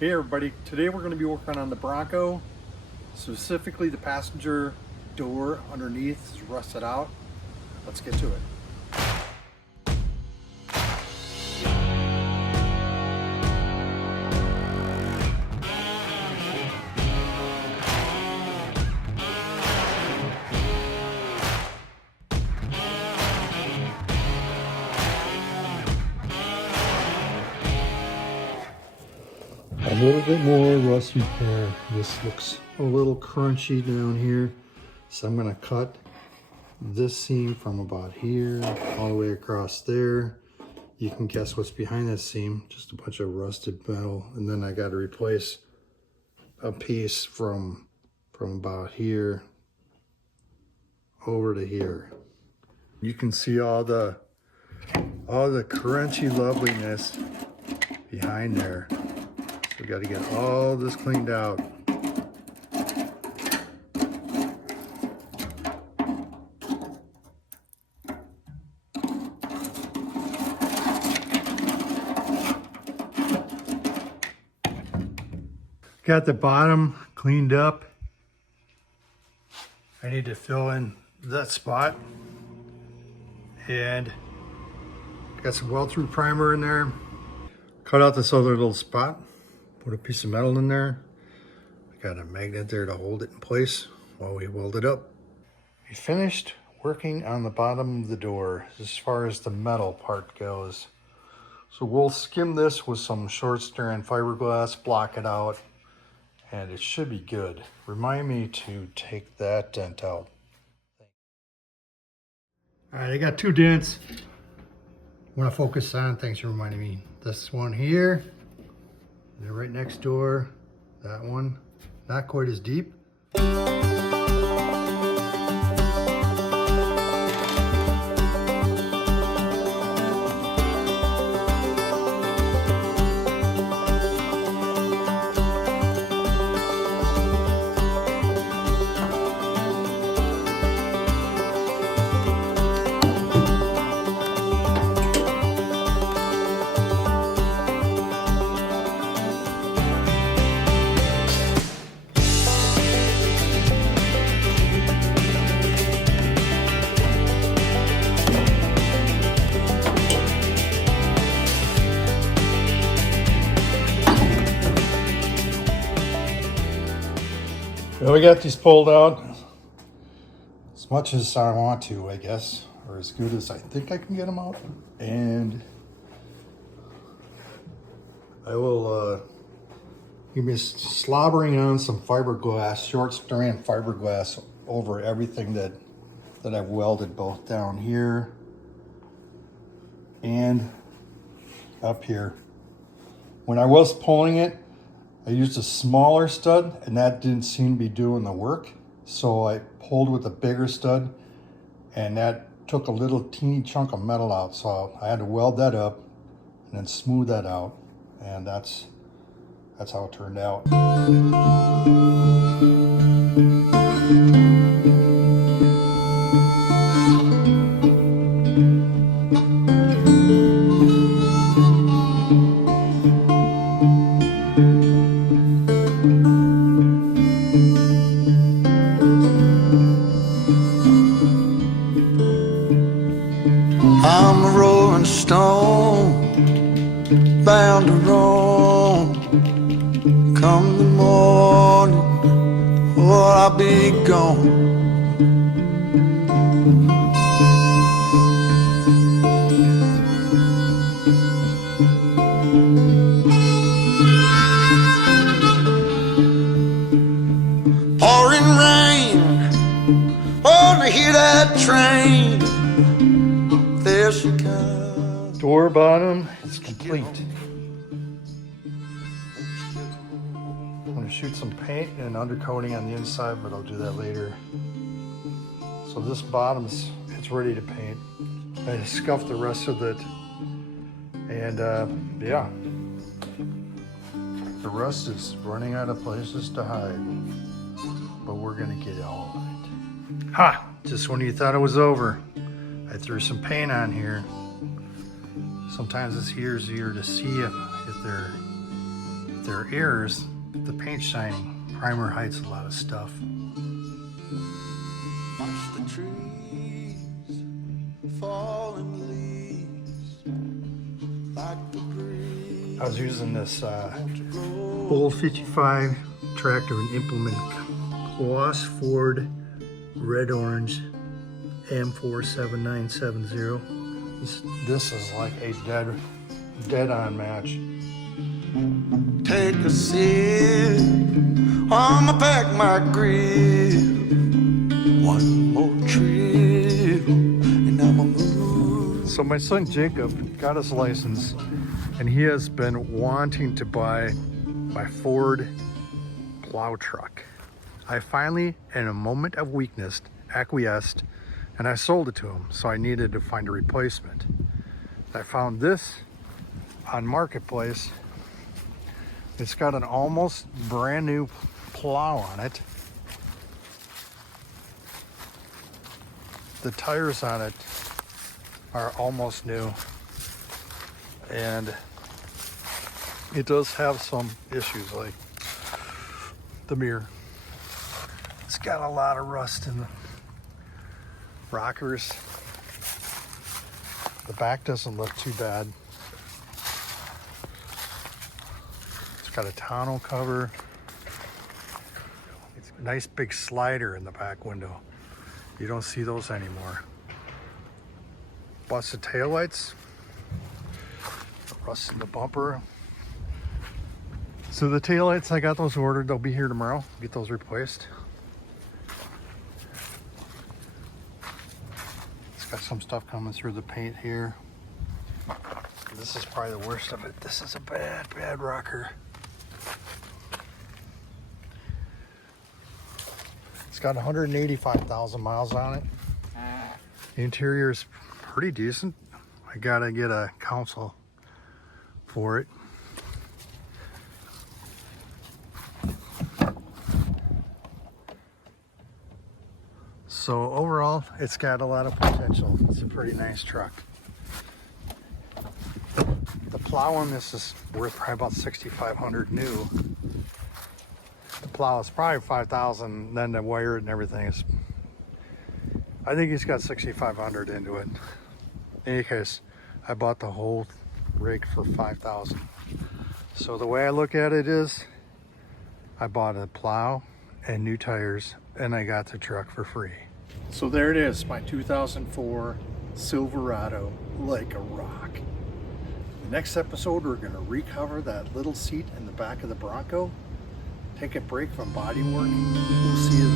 Hey everybody, today we're going to be working on the Bronco. Specifically the passenger door underneath is rusted out. Let's get to it. A little bit more rust repair. This looks a little crunchy down here. So I'm going to cut this seam from about here all the way across there. You can guess what's behind that seam. Just a bunch of rusted metal. And then I got to replace a piece from about here over to here. You can see all the crunchy loveliness behind there. We got to get all this cleaned out. Got the bottom cleaned up. I need to fill in that spot. And got some weld-through primer in there. Cut out this other little spot. Put a piece of metal in there. I got a magnet there to hold it in place while we weld it up. We finished working on the bottom of the door as far as the metal part goes. So we'll skim this with some short strand fiberglass, block it out, and it should be good. Remind me to take that dent out. All right, I got two dents I want to focus on. Thanks for reminding me. This one here. They're right next door. That one, not quite as deep. Well, we got these pulled out as much as I want to, I guess, or as good as I think I can get them out. And I will be slobbering on some fiberglass, short strand fiberglass over everything that I've welded both down here and up here. When I was pulling it, I used a smaller stud and that didn't seem to be doing the work. So I pulled with a bigger stud and that took a little teeny chunk of metal out. So I had to weld that up and then smooth that out. And that's how it turned out. I'm a rolling stone, bound to roam. Come the morning, or I'll be gone. Pouring rain, oh, to hear that train. There she comes. Door bottom is complete. I'm going to shoot some paint and undercoating on the inside, but I'll do that later. So this bottom's, it's ready to paint. I just scuffed the rest of it. And yeah, the rust is running out of places to hide, but we're going to get all of it. Ha! Just when you thought it was over, I threw some paint on here. Sometimes it's easier to see if their ears, the paint's shining. Primer hides a lot of stuff. Watch the trees, falling leaves, like the breeze. I was using this old 55 tractor and implement Plus Ford red orange M47970. This is like a dead on match. Take a sip, I'ma pack my grip. One more trip, and I'ma move. So my son Jacob got his license, and he has been wanting to buy my Ford plow truck. I finally, in a moment of weakness, acquiesced, and I sold it to him, so I needed to find a replacement. I found this on Marketplace. It's got an almost brand new plow on it. The tires on it are almost new, and it does have some issues like the mirror. It's got a lot of rust in the rockers. The back doesn't look too bad. It's got a tonneau cover. It's a nice big slider in the back window. You don't see those anymore. Busted taillights. Rust in the bumper. So the taillights, I got those ordered. They'll be here tomorrow. Get those replaced. It's got some stuff coming through the paint here. This is probably the worst of it. This is a bad rocker. It's got 185,000 miles on it. The interior is pretty decent. I gotta get a console for it. So overall, it's got a lot of potential. It's a pretty nice truck. The plow on this is worth probably about $6,500 new. The plow is probably $5,000. Then the wire and everything is. I think he's got $6,500 into it. In any case, I bought the whole rig for $5,000. So the way I look at it is, I bought a plow and new tires, and I got the truck for free. So there it is, my 2004 Silverado, like a rock. The next episode, we're going to recover that little seat in the back of the Bronco, take a break from body work. We'll see you